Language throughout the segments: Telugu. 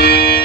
see.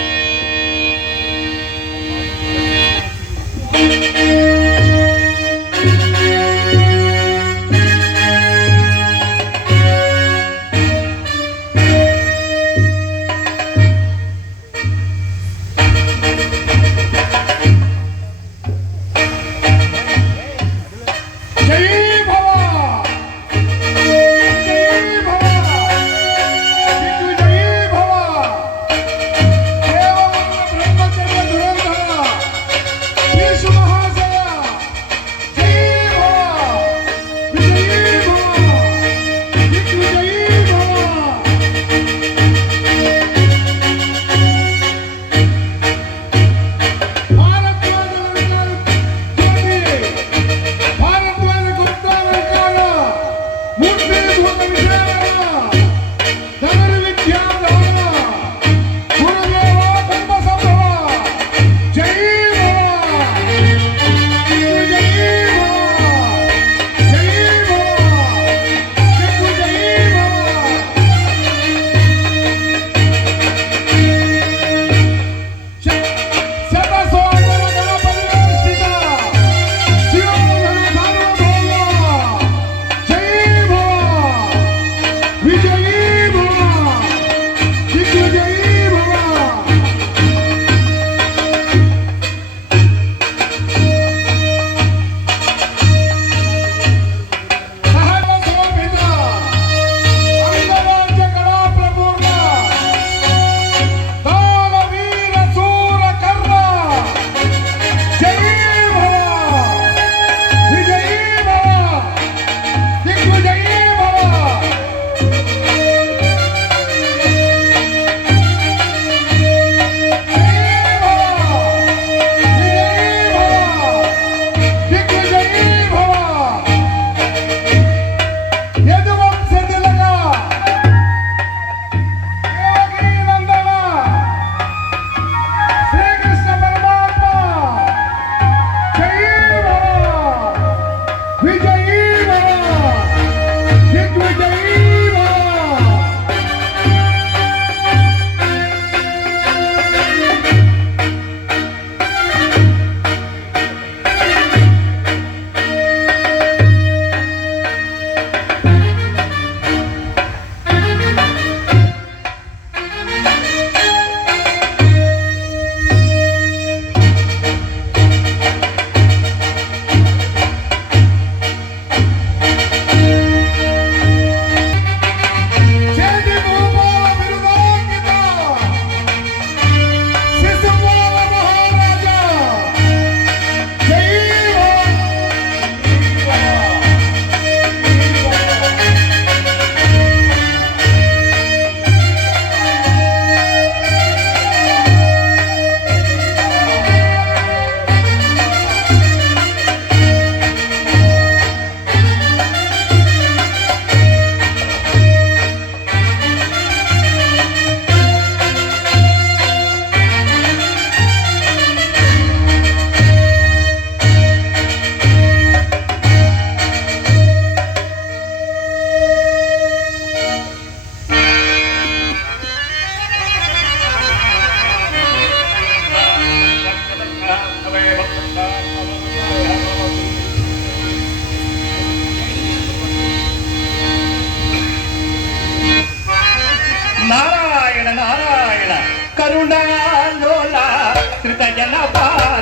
నారాయణ నారాయణ కరుణాలోల శ్రుతజన బాల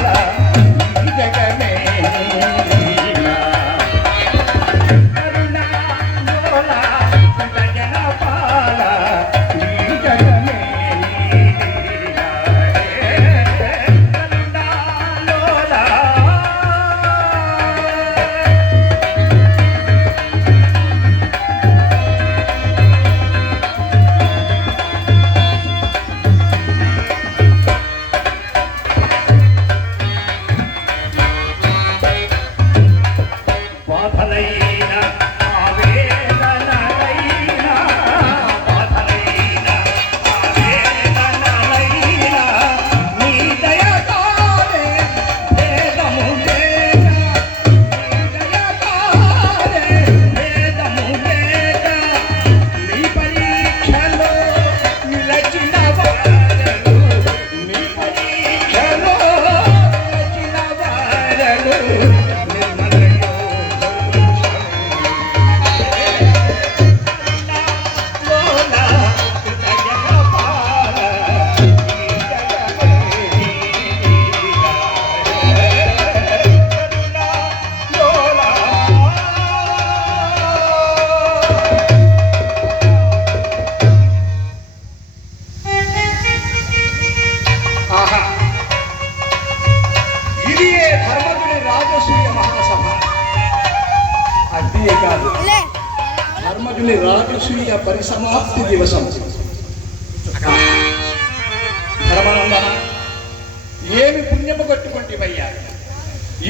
ఏమి పుణ్యము కట్టుకుంటేవయ్యా?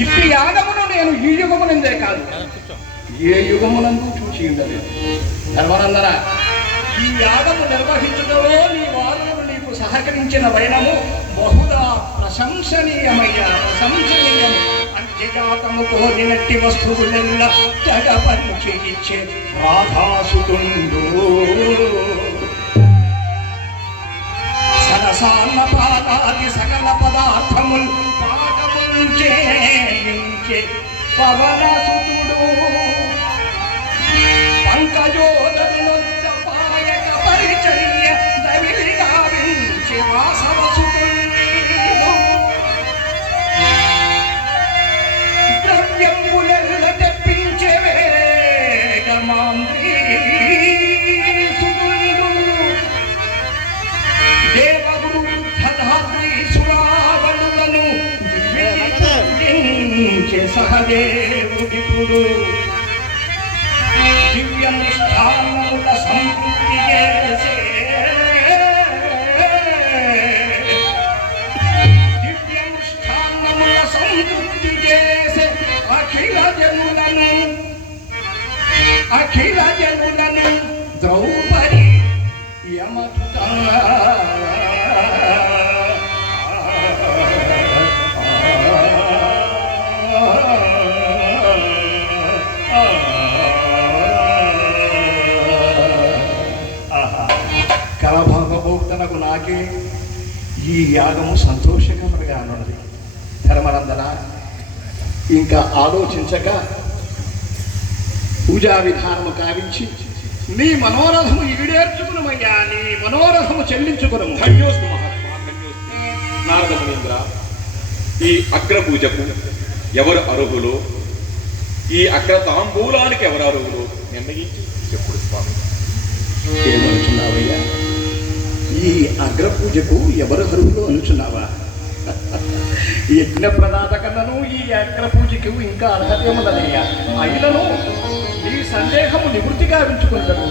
ఇట్టి యాగమును నేను ఈ యుగమునందే కాదు. ఏ యుగమునందు చూచి ఉండలేదు. ధర్మనందన ఈ యాగము నిర్వహించడంలో నీ వారులు నీకు సహకరించిన వైనము. బహుదా ప్రశంసనీయమయ్యా ప్రశంసనీయం అంత్యజాతము కోరినట్టి వస్తువులెల్ల జగపంచి ఇచ్చే రాధాసుతుండు. సరసాన్న పాదాది సకల పదార్థముల్ పాఠముల్ చేయించే పవనసుతుడు. పంకజోదరులొచ్చ పాయక పరిచర్య దవిలి గావించే వాసవసుతుడు. ద్రవ్యములెల్ల తెప్పించే వేగమాం ఆలోచించక పూజా విధానము కావించి నీ మనోరథము ఈడేర్చుకునమయ్యా నీ మనోరథము చెల్లించుకునము. ధన్యోస్మి మహాత్మా ధన్యోస్మి నారద మునీంద్ర ఈ అగ్ర పూజకు ఎవరు అర్హులు? ఈ అగ్ర తాంబూలానికి ఎవరు అర్హులు? నిర్ణయించి. చెప్పుడు స్వామి? ఏమనుచున్నావయ్యా? ఈ అగ్ర పూజకు ఎవరు అర్హులు అనుచున్నావా? యజ్ఞ ప్రదాత కన్నను ఈ అగ్ర పూజకు ఇంకా అర్హత ఏమన్నదయ్యా అయినను నీ సందేహము నివృత్తి గావించుకున్నటకు.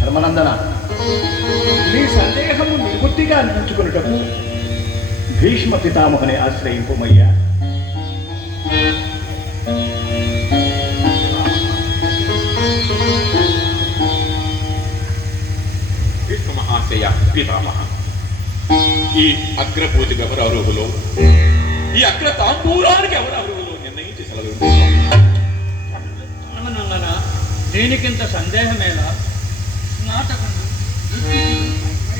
ధర్మనందన నీ సందేహము నివృత్తిగా అనిపించుకున్నటకు భీష్మ పితామహని ఆశ్రయింపుమయ్యా. భీష్మ మహాశయ పితామహ. ఈ అగ్ర ఎవరు అర్హులు ఈ అగ్ర తాంబూలానికి ఎవరు అర్హులు నిర్ణయించి సెలవు రామనందన దీనికింత సందేహమేలా? స్నాతకుడు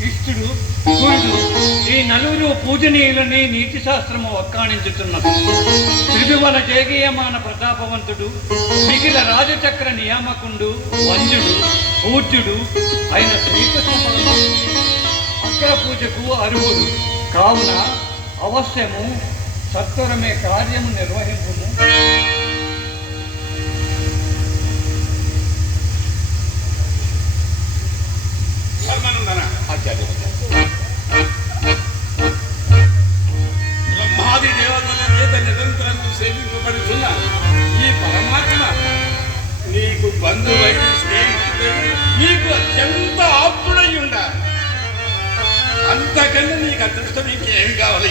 ఇష్టుడు గురుడు ఈ నలుగురు పూజనీయులని నీతి శాస్త్రము వక్కాణించుతున్నది. త్రిభువన జేగీయమాన ప్రతాపవంతుడు మిగిల రాజచక్ర నియామకుండు వంజుడు పూజ్యుడు అయిన శ్రీకృష్ణ అగ్ర పూజకు అర్హుడు కావున అవశ్యము సత్వరమే కార్యము బ్రహ్మాది దేవతల చేత నిరంతరం సేవింపబడుతున్న ఈ పరమాత్మ నీకు బంధువై స్నేహితుడై నీకు అత్యంత అంతకన్నా నీకు అదృష్టం ఇంకేమి కావాలి?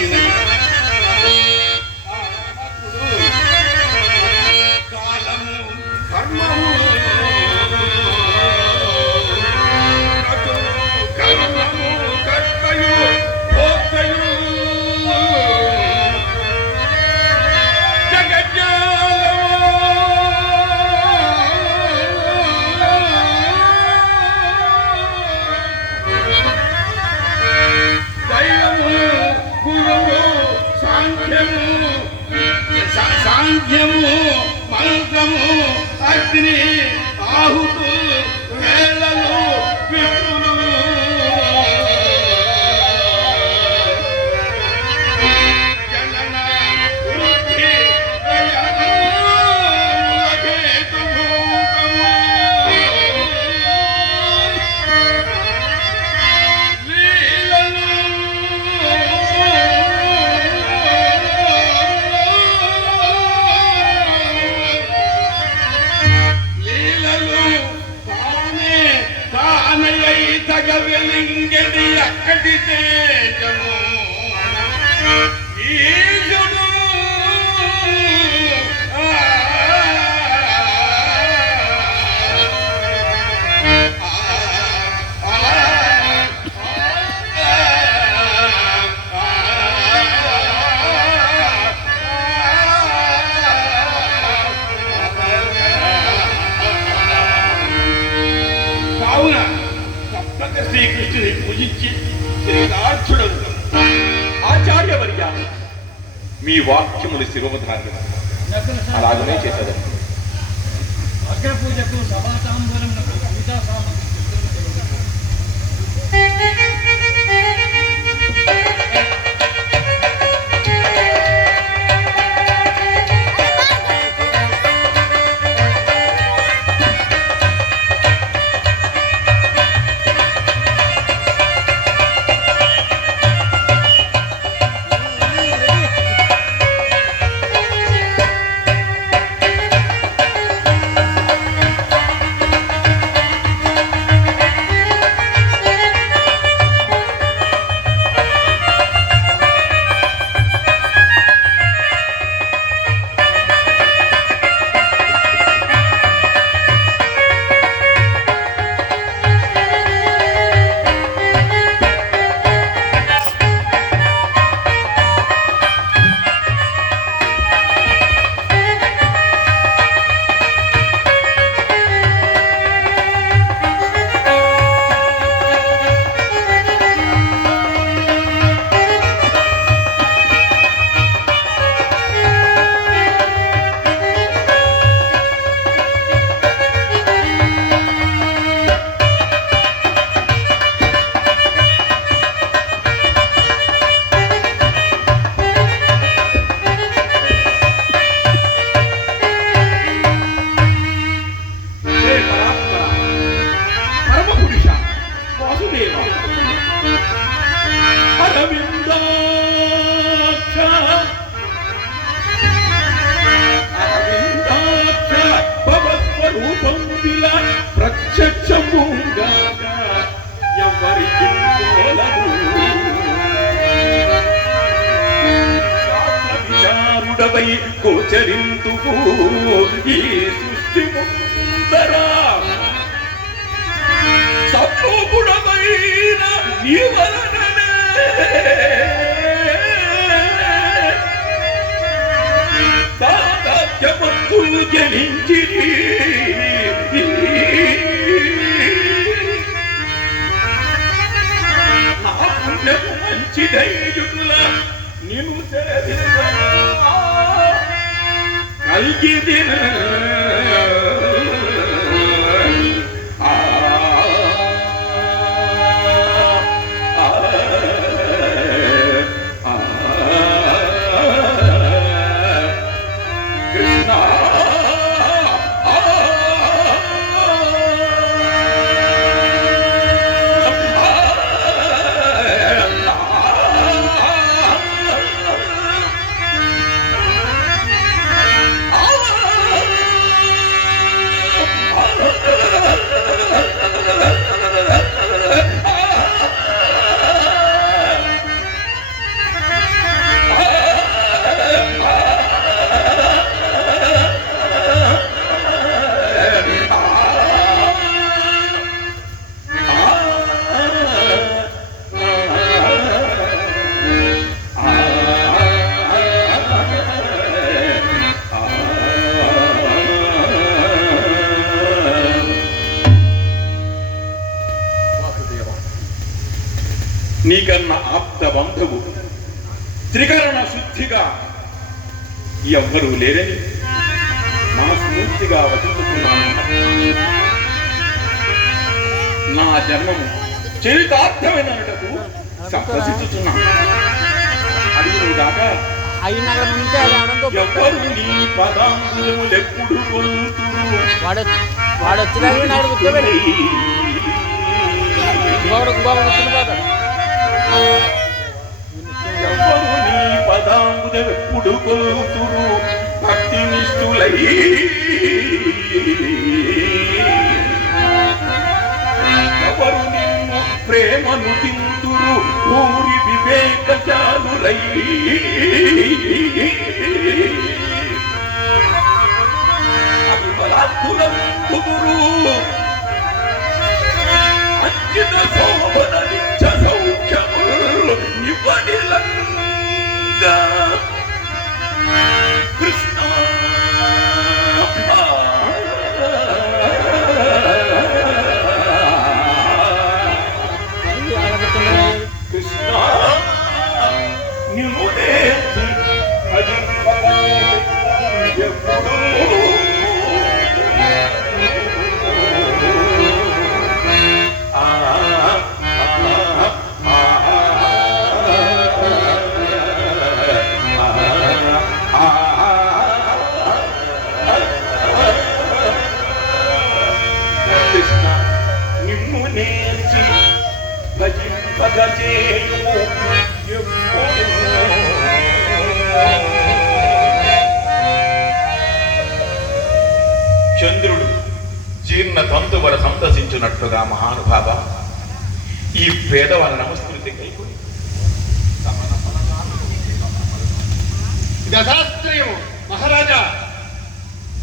మద్యము మంత్రము అగ్ని ఆహుతి మీ వాక్యములు శిరోధారణ. అలాగనే చేశాడు అగ్రపూజకు సభాతాంబరం పూజా సామగ్రి. ప్రత్యక్షముగా ఎవరికి విచారుడవై గోచరింతువు ఈ సృష్టి ముందరా. సర్వగుణమైన నీవలననే జనించిరి పుణ్యము మంచిదైయుల నిన్ను నీకన్న ఆప్త బంధువు. త్రికరణ శుద్ధిగా ఎవ్వరూ లేరని మనస్ఫూర్తిగా వదులుతున్నాను నా జన్మము చరితార్థమైనటకు అది నువ్వు దాకా ఎవరు నీ కొలుతురు నీ పదాంగులెప్పుడు భక్తి నిష్ఠులై ఎవరు నిన్ను ప్రేమను తిందురు? ఊరి వివేక చాలురై చంద్రుడు జీర్ణ తంతువర సంతసించినట్టుగా మహానుభావ ఈ పేదవాళ్ళ నమస్కృతి కైకొని దశాస్త్రీయము మహారాజా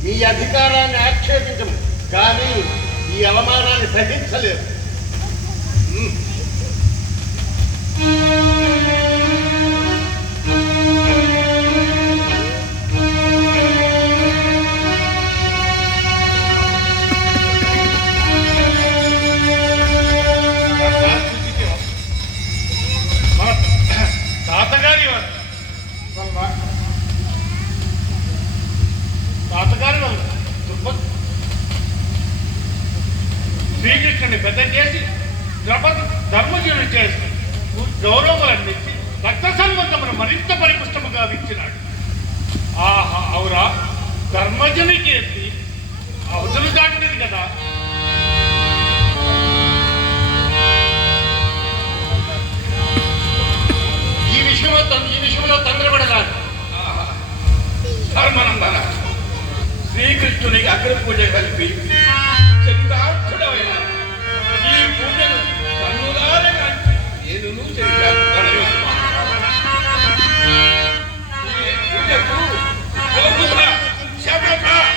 మీ అధికారాన్ని ఆక్షేపించము కానీ ఈ అవమానాన్ని సహించలేదు శ్రీకృష్ణుని పెద్ద చేసి ద్రౌపది ధర్మజీవుని చేసి గౌరవములన్నించి రక్త సంబంధమును మరింత పరిపుష్టముగా విచ్చినాడు. ఆహా అవురా? ధర్మజుని కీర్తి అవసరం దాటినది కదా. ఈ విషయంలో తొం- ఈ విషయంలో తొందరపడరాదు. ధర్మనందన శ్రీకృష్ణునికి అగ్ర పూజ కలిపి నేను చేశాను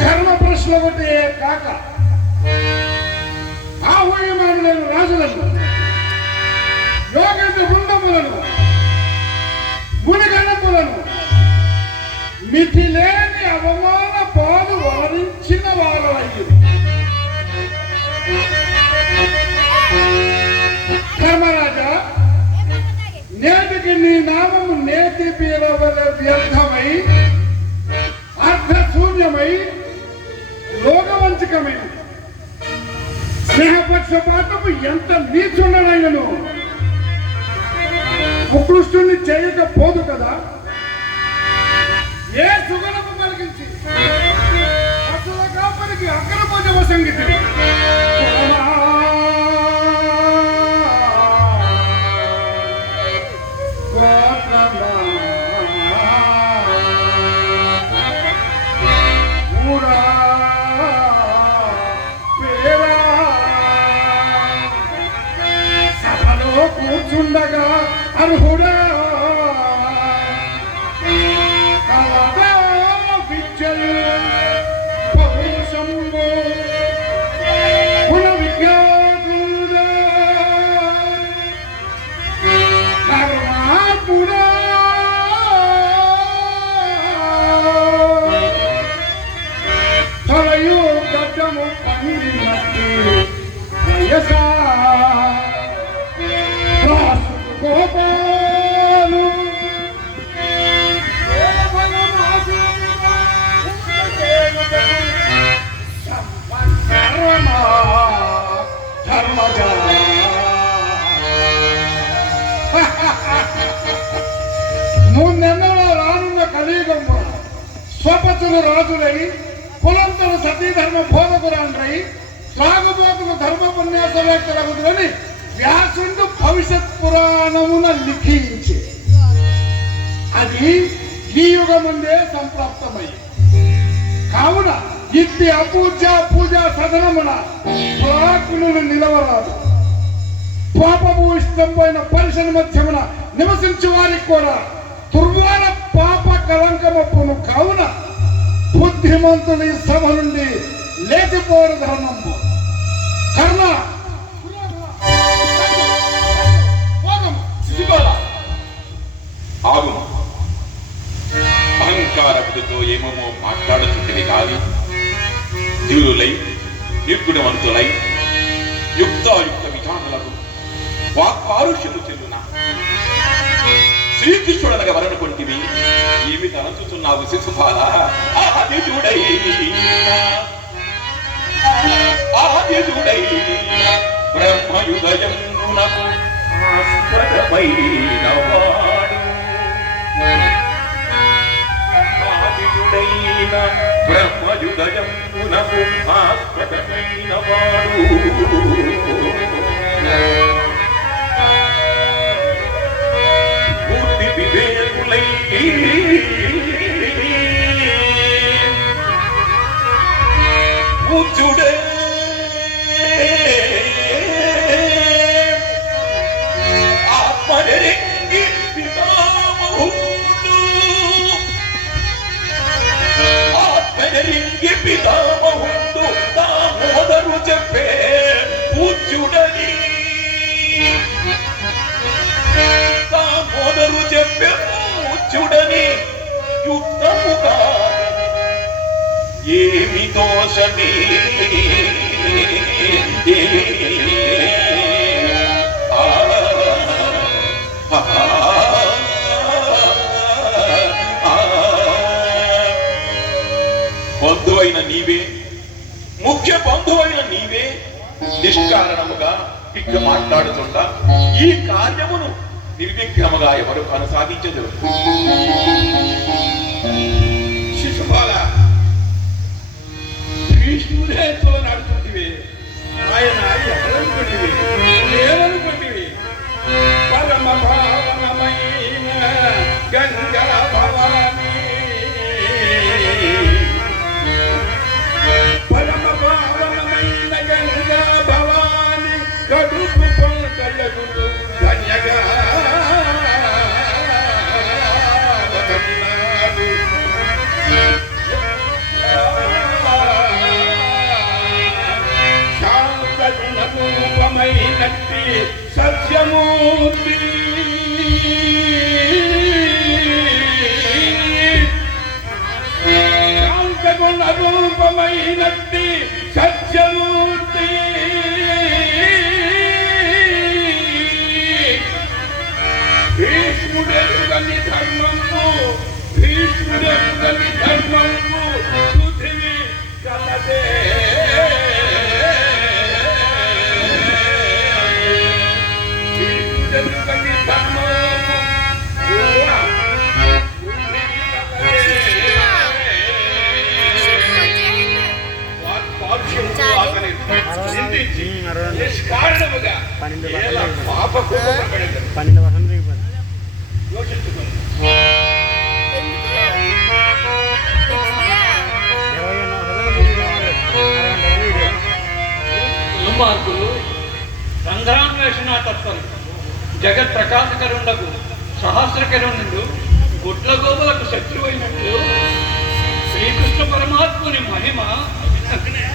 కర్మ ప్రశ్న ఒకటి కాక ఆహ్వాయమానులైన రాజులను యోగేంద్ర బృందములను మునిగణములను మితిలేని అవమాన పాలు వరించిన వారయ్యి ధర్మరాజా నేటికి నీ నామము నేతి పీరవల వ్యర్థమై అర్ధశూన్యమై లోకవంచకమైన స్నేహపక్షపాతము ఎంత నీచుండనైనను ఉత్కృష్టుని చేయకపోదు కదా? ఏ సుగణము కలిగించి? అసలు కాపరికి అగ్రభోజవ సంగీతం চুন্ডাগা আর হুড়া లేదమ్మ స్వపతులు రాజులై కులంతర సతీధర్మ బోధకురాండ్రై సాగుబోతులు ధర్మ ధర్మోపన్యాసవేత్తలగుదురని వ్యాసుడు భవిష్యత్ పురాణమున లిఖించి. అది ఈ యుగముందే సంప్రాప్తమై కావున ఇది అపూజ పూజ సదనమున ప్రాకులను నిలవరాదు. పాపము పోయిన పరిశ్రమ మధ్యమున నివసించే వారికి కూడా దుర్వాణ పాప కలంకమప్పును కావున బుద్ధిమంతులు ఈ సభ నుండి లేచిపోరు ధర్మము. కర్ణ ఆగుము అహంకార బుద్ధితో ఏమేమో మాట్లాడుచుంటివి కాదు ధీరులై నిర్గుణవంతులై యుక్తాయుక్త విధానులకు వాక్పారుష్యము చెల్లున శ్రీకృష్ణుడనగా వరనుకుంటివి ఏమి తలంచుతున్నావు శిశుపాల? ఆదితుడై ఆదితుడై బ్రహ్మయుదయమునకు ఆస్పదమైన వాడు ఆదితుడైన ఆస్పదమైన వాడు வேலை బంధువైన నీవే ముఖ్య బంధువైన నీవే నిష్కారణముగా ఇక్కడ మాట్లాడుతుంటా ఈ కార్యమును నిర్విఘ్నముగా ఎవరు కొనసాగించదు. రూపమైనట్టి సత్యమూర్తి భీష్ముడెరుగని ధర్మము భీష్ముడెరు పన్నెండు పన్నెండు వర్షాలు దిగిపోయింది మార్పులు సంగ్రాన్వేషణ తత్వం. జగత్ ప్రకాశకరుండకు సహస్రకరుణుడు గుడ్లగోపులకు శత్రువైనట్లు. శ్రీకృష్ణ పరమాత్ముని మహిమ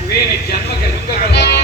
వీని జన్మకి గెలుపగలరు